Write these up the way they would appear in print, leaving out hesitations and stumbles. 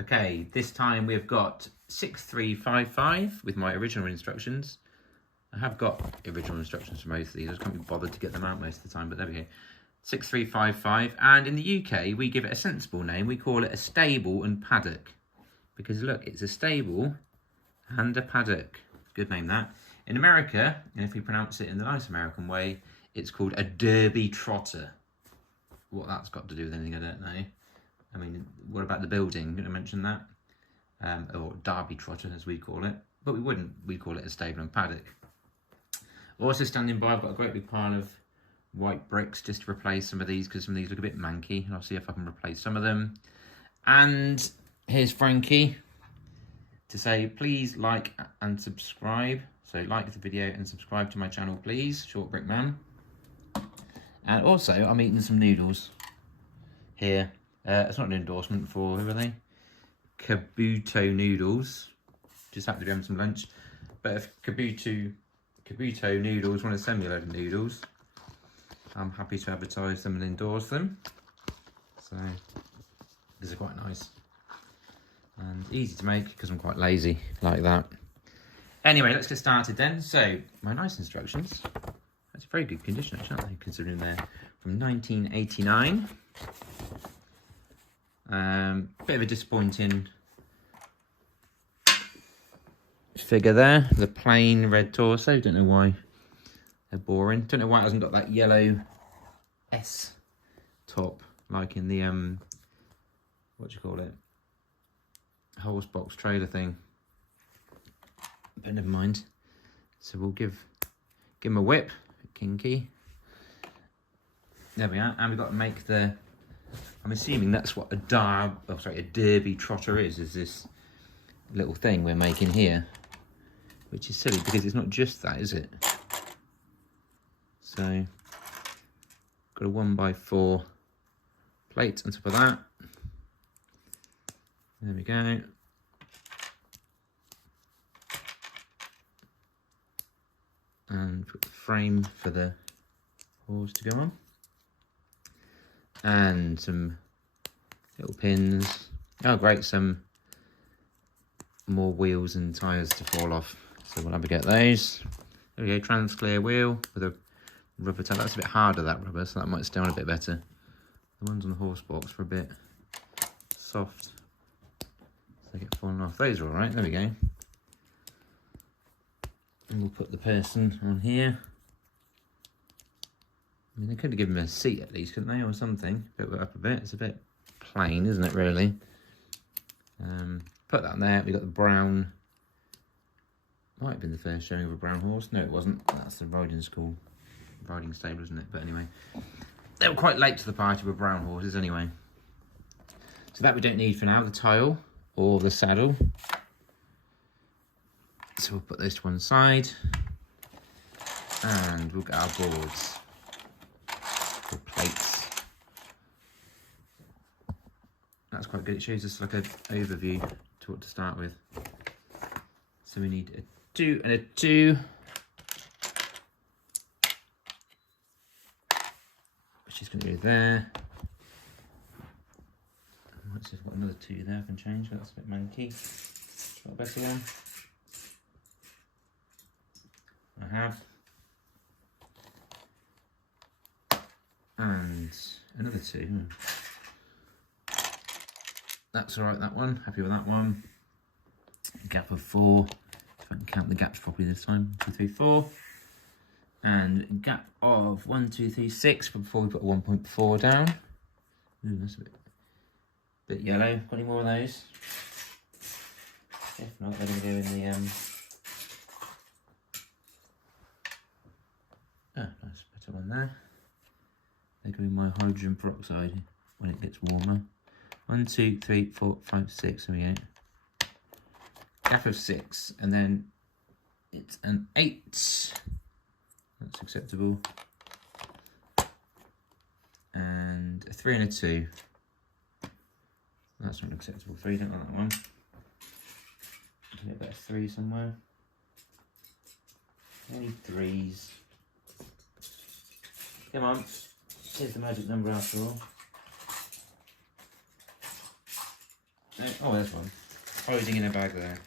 Okay, this time we've got 6355 with my original instructions. I have got original instructions for most of these. I just can't be bothered to get them out most of the time, but there we go. 6355, and in the UK we give it a sensible name. We call it a stable and paddock, because look, it's a stable and a paddock. Good name, that. In America, and if we pronounce it in the nice American way, it's called a Derby Trotter. What that's got to do with anything, I don't know. I mean, what about the building? Did I mention that? Or Derby Trotter, as we call it. But we wouldn't. We call it a stable and paddock. Also standing by, I've got a great big pile of white bricks just to replace some of these, because some of these look a bit manky. I'll see if I can replace some of them. And here's Frankie to say, please like and subscribe. So like the video and subscribe to my channel, please. Short Brick Man. And also, I'm eating some noodles here. It's not an endorsement for, who are they? Kabuto noodles. Just happened to be having some lunch. But if Kabuto noodles want to send me a load of noodles, I'm happy to advertise them and endorse them. So, these are quite nice. And easy to make, because I'm quite lazy, like that. Anyway, let's get started then. So, my nice instructions. That's a very good condition, actually, aren't they? Considering they're from 1989. Bit of a disappointing figure there. The plain red torso. Don't know why they're boring. Don't know why it hasn't got that yellow S top like in the what do you call it? Horse box trailer thing. But never mind. So we'll give him a whip, kinky. There we are, and we've got to make the. I'm assuming that's what a Derby Trotter is this little thing we're making here, which is silly because it's not just that, is it? So, got a 1x4 plate on top of that. There we go. And put the frame for the horse to go on. And some little pins. Oh great, some more wheels and tyres to fall off. So we'll have to get those. There we go, trans clear wheel with a rubber tag. That's a bit harder, that rubber, so that might stay on a bit better. The ones on the horse box are a bit soft, so they get falling off. Those are alright, there we go. And we'll put the person on here. I mean, they could have given him a seat at least, couldn't they, or something? Put it up a bit. It's a bit plain, isn't it, really? Put that on there. We've got the brown. Might have been the first showing of a brown horse. No, it wasn't. That's the riding school, riding stable, isn't it? But anyway, they were quite late to the party with brown horses anyway. So that we don't need for now, the tile or the saddle. So we'll put those to one side. And we'll get our boards. Plates. That's quite good. It shows us like an overview to what to start with. So we need a 2 and a 2, which is going to go there. Let's see if I've got another 2 there I can change. That's a bit manky. Got a better one? I have. And another 2. That's alright, that one. Happy with that one. Gap of 4. If I can count the gaps properly this time. 1, 2, 3, 4. And gap of 1, 2, 3, 6 before we put a 1.4 down. Ooh, that's a bit yellow. Got any more of those? If not, they're going to go in the nice, better one there. They're doing my hydrogen peroxide when it gets warmer. 1, 2, 3, 4, 5, 6. There we go. Gap of 6, and then it's an 8. That's acceptable. And a 3 and a 2. That's not acceptable. 3, don't like that one. Get a better 3 somewhere. Any 3s. Come on. Here's the magic number after all. Oh, there's one. Hiding in a bag there.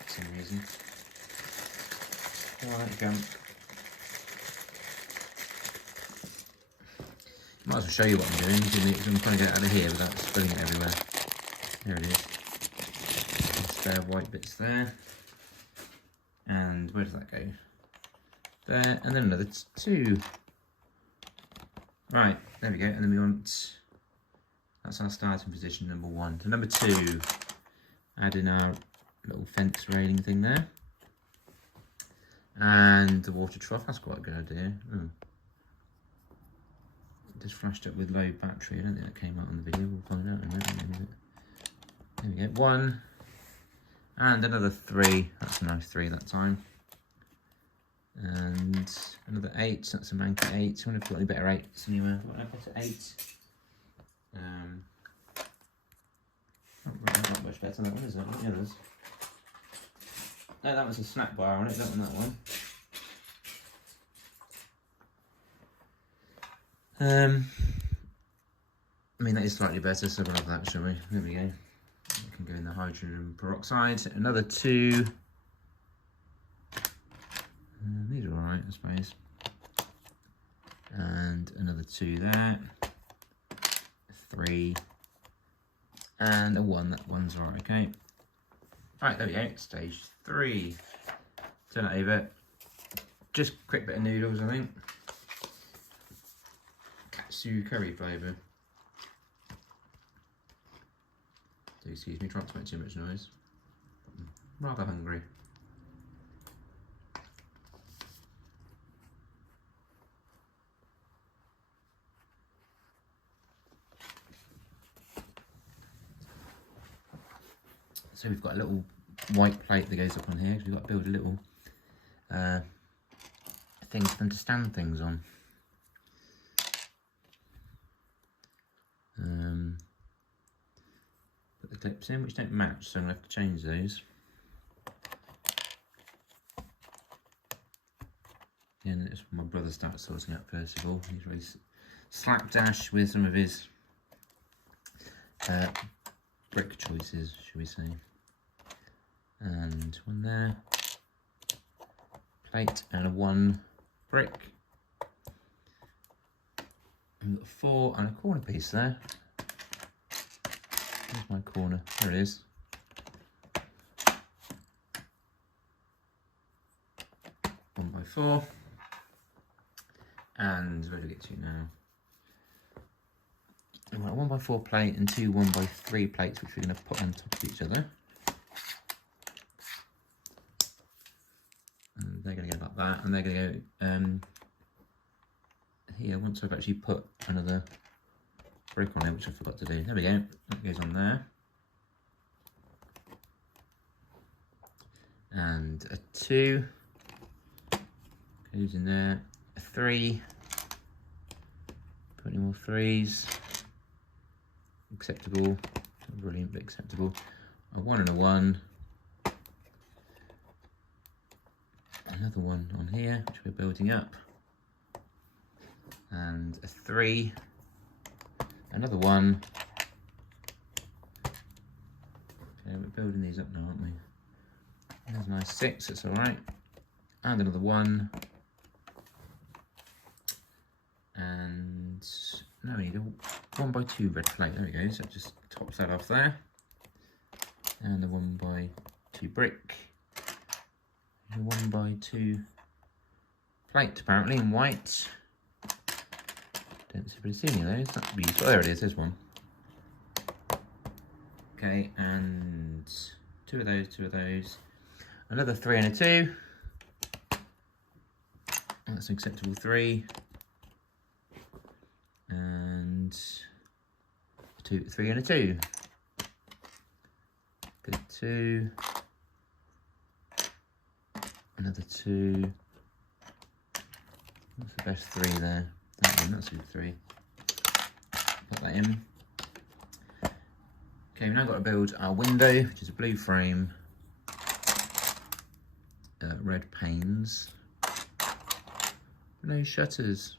For some reason. Oh, let it go. Might as well show you what I'm doing. I'm trying to get it out of here without spilling it everywhere. There it is. Spare white bits there. And where does that go? There, and then another 2. Right, there we go. And then we want, that's our starting position, number 1. So number 2, add in our little fence railing thing there. And the water trough, that's quite a good idea. Oh. Just flashed up with low battery. I don't think that came out on the video. We'll find out in a minute. There we go. 1 and another 3. That's a nice 3 that time. And another 8. That's a Manca 8. I wonder if I've got any better 8s anywhere. What I put at 8? Not much better than that one, is it? What are the others? No, that was a snap bar on it. Don't want that one. I mean, that is slightly better, so we'll have that, shall we? There we go. We can go in the hydrogen peroxide. Another 2. These are alright, I suppose. And another 2 there. 3. And a 1. That one's alright, okay. Right, there we go. Stage 3. Turn it over. Just a quick bit of noodles, I think. Katsu curry flavour. So excuse me, trying to make too much noise. I'm rather hungry. So we've got a little white plate that goes up on here. So we've got to build a little thing for them to stand things on. Put the clips in, which don't match, so I'm going to have to change those. And it's my brother starts sorting out first of all. He's really slapdash with some of his brick choices, shall we say. And 1 there. Plate and a 1 brick. And we've got 4 and a corner piece there. Where's my corner? There it is. One by 4. And where do we get to now? We've got a 1 by 4 plate and 2 1 by 3 plates, which we're going to put on top of each other. And they're going to go like that, and they're going to go here once I've actually put another brick on it, which I forgot to do. There we go. That goes on there. And a 2 goes in there. A 3. Put any more 3s. Acceptable. Not brilliant, but acceptable. A 1 and a 1. Another 1 on here, which we're building up. And a 3. Another 1. Okay, we're building these up now, aren't we? There's a nice 6, that's alright. And another 1. And now we need a 1 by 2 red plate. There we go. So it just tops that off there. And a 1 by 2 brick. And a 1 by 2 plate, apparently, in white. Don't see any of those. That would be useful. Oh, there it is. There's 1. Okay, and 2 of those, 2 of those. Another 3 and a 2. That's an acceptable 3. And 3 and a 2. Good 2. Another 2. What's the best 3 there? That one, that's a good 3. Put that in. Okay, we've now got to build our window, which is a blue frame, red panes, no shutters.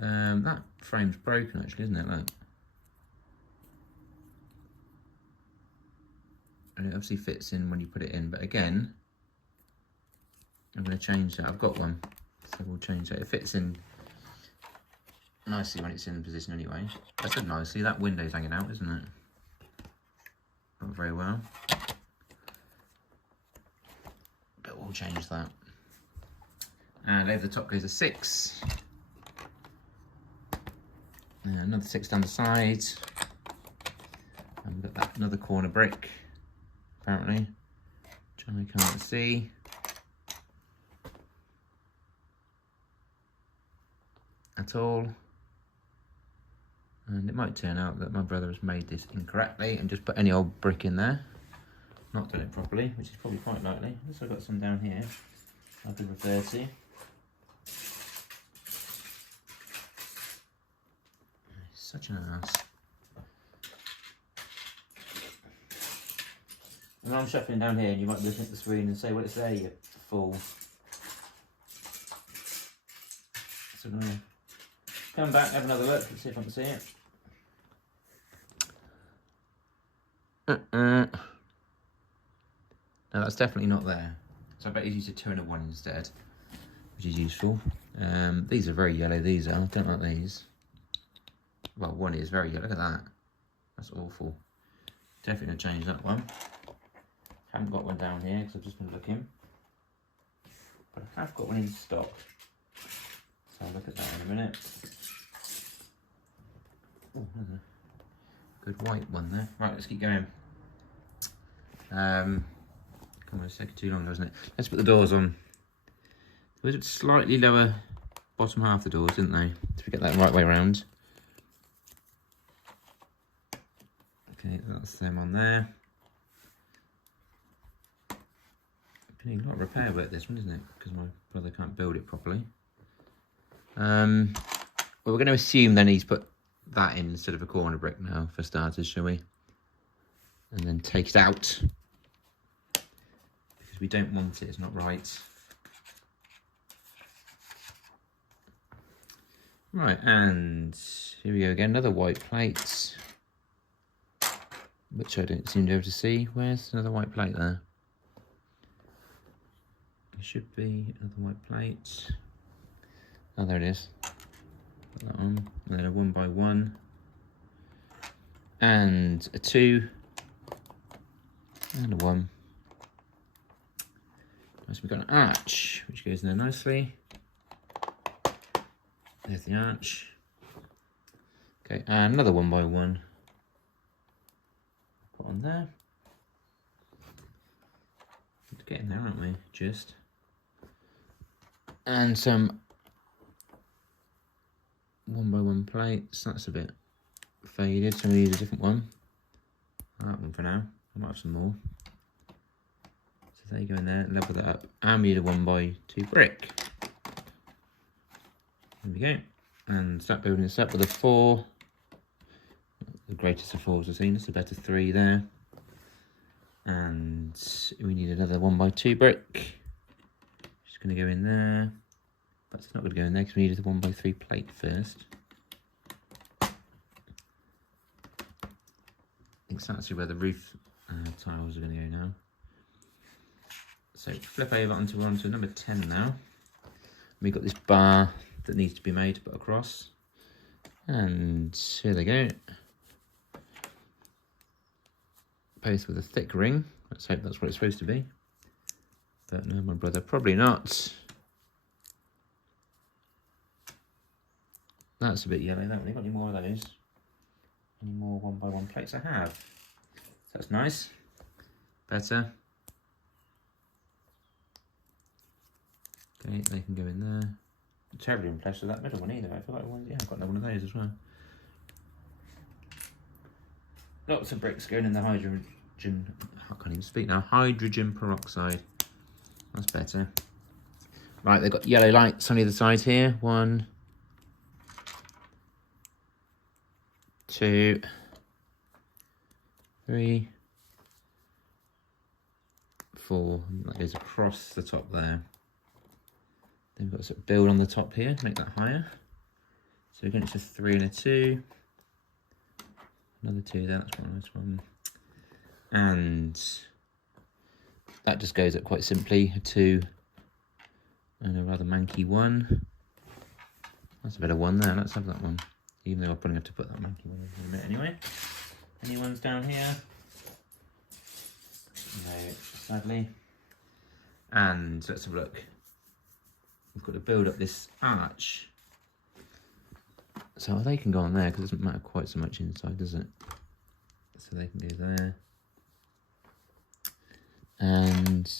That frame's broken actually, isn't it? Look. And it obviously fits in when you put it in, but again, I'm going to change that. I've got one, so we'll change that. It fits in nicely when it's in position anyway. I said nicely, that window's hanging out, isn't it? Not very well. But we'll change that. And over the top goes a 6. And another 6 down the side. And we've got that another corner brick, apparently, which I can't see. At all. And it might turn out that my brother has made this incorrectly and just put any old brick in there. Not done it properly, which is probably quite likely. Unless I've got some down here I could refer to. Such an ass. And I'm shuffling down here and you might look at the screen and say, well, it's there, you fool. So I'm gonna come back, have another look, let's see if I can see it. No, that's definitely not there. So I bet he's used a 2 and a 1 instead, which is useful. These are very yellow, these are. I don't like these. Well, one is very yellow, look at that. That's awful. Definitely going to change that one. Haven't got one down here because I've just been looking. But I have got one in stock. So I'll look at that in a minute. Oh, there's a good white one there. Right, let's keep going. Come on, it's taking too long, doesn't it? Let's put the doors on. There was a slightly lower bottom half of the doors, didn't they? To get that right way around. Okay, that's them on there. Been a lot of repair work this one, isn't it? Because my brother can't build it properly. Well, we're going to assume then he's put that in instead of a corner brick now, for starters, shall we? And then take it out. Because we don't want it, it's not right. Right, and here we go again, another white plate. Which I don't seem to be able to see. Where's another white plate there? There should be another white plate. Oh, there it is. Put that on. And then a 1 by 1. And a 2. And a 1. So we've got an arch, which goes in there nicely. There's the arch. Okay, and another 1 by 1. Put on there. We're getting there, aren't we? Just. And some 1 by 1 plates. That's a bit faded, so I'm going to use a different one. That one for now. I might have some more. So they go in there, level that up. And we need a 1 by 2 brick. There we go. And start building this up with a 4. The greatest of 4s I've seen. It's a better 3 there. And we need another 1 by 2 brick. Just going to go in there. But it's not going to go in there because we needed the 1 by 3 plate first. I think that's actually where the roof tiles are going to go now. So flip over onto number 10 now. We've got this bar that needs to be made to put across. And here they go. Both with a thick ring. Let's hope that's what it's supposed to be. But no, my brother, probably not. That's a bit yellow, that one. Got any more of those? Any more 1 by 1 plates? I have. So that's nice. Better. Okay, they can go in there. I'm terribly impressed with that middle one either. I feel like I've got another one of those as well. Lots of bricks going in the hydrogen. I can't even speak now. Hydrogen peroxide. That's better. Right, they've got yellow lights on either side here. 1, 2, 3, 4. That goes across the top there. Then we've got to sort of build on the top here, make that higher. So again, it's a 3 and a 2. Another 2 there, that's one nice one. And that just goes up quite simply, a 2 and a rather manky 1. That's a better 1 there, let's have that one. Even though I'll probably have to put that manky 1 in a minute anyway. Any ones down here? No, sadly. And let's have a look. We've got to build up this arch. So they can go on there because it doesn't matter quite so much inside, does it? So they can go there. And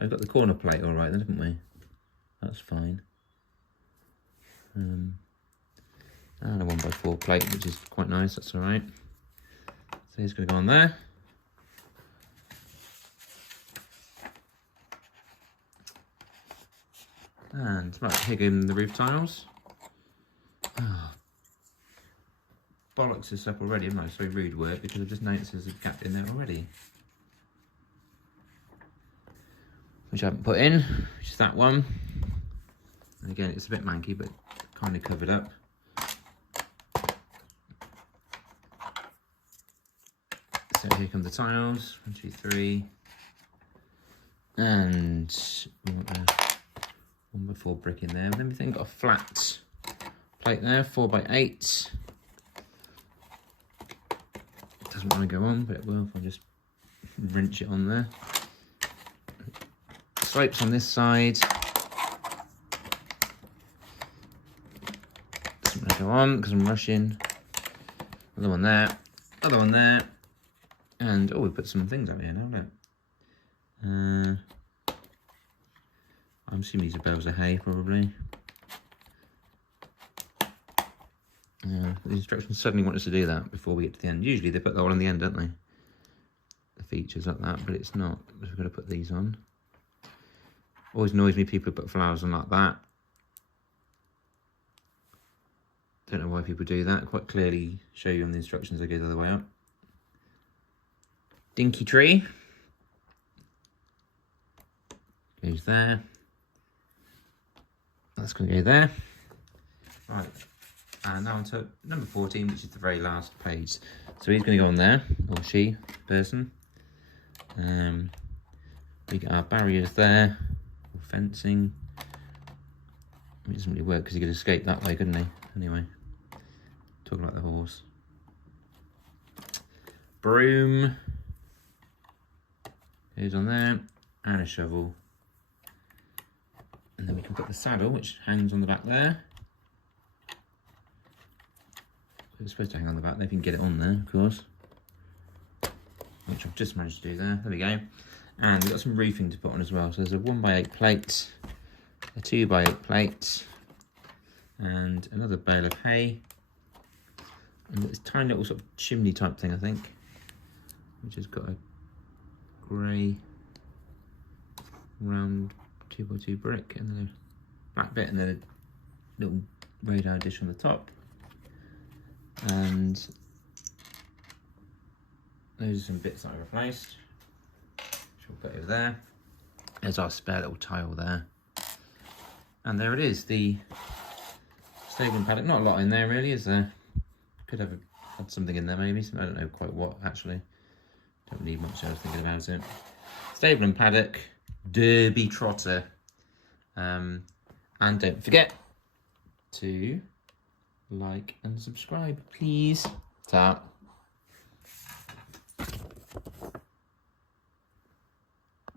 we've got the corner plate all right then, haven't we? That's fine. And a 1x4 plate, which is quite nice, that's all right. So he's going to go on there. And right, here go the roof tiles. Oh, bollocks this up already, haven't I? It's a very rude word because I've just noticed there's a gap in there already. Which I haven't put in, which is that one. And again, it's a bit manky, but kind of covered up. So here come the tiles, 1, 2, 3. And we want a 1x4 brick in there. And then we've got a flat plate there, 4x8. It doesn't want to go on, but it will if I just wrench it on there. Slopes on this side. Doesn't want to go on because I'm rushing. Another one there. Another one there. And oh, we put some things out here now, look. I'm assuming these are bales of hay, probably. The instructions suddenly want us to do that before we get to the end. Usually they put that all on the end, don't they? The features like that, but it's not. So we've got to put these on. Always annoys me people put flowers on like that. Don't know why people do that. Quite clearly show you on the instructions they go the other way up. Dinky tree. Goes there. That's going to go there. Right. And now on to number 14, which is the very last page. So he's going to go on there, or she, person. We get our barriers there, or fencing. It doesn't really work because he could escape that way, couldn't he? Anyway, talking about the horse. Broom goes on there, and a shovel. And then we can put the saddle, which hangs on the back there. It's supposed to hang on the back there, if you can get it on there, of course. Which I've just managed to do there. There we go. And we've got some roofing to put on as well. So there's a 1x8 plate, a 2x8 plate, and another bale of hay. And this tiny little sort of chimney type thing, I think, which has got a grey round 2x2 brick and then a black bit and then a little radar dish on the top. And those are some bits that I replaced, which we'll put over there. There's our spare little tile there. And there it is, the stable and paddock. Not a lot in there really, is there? Could have had something in there maybe. I don't know quite what actually. Don't need much, I was thinking about it. Stable and paddock, Derby Trotter. And don't forget to like and subscribe, please. Ta.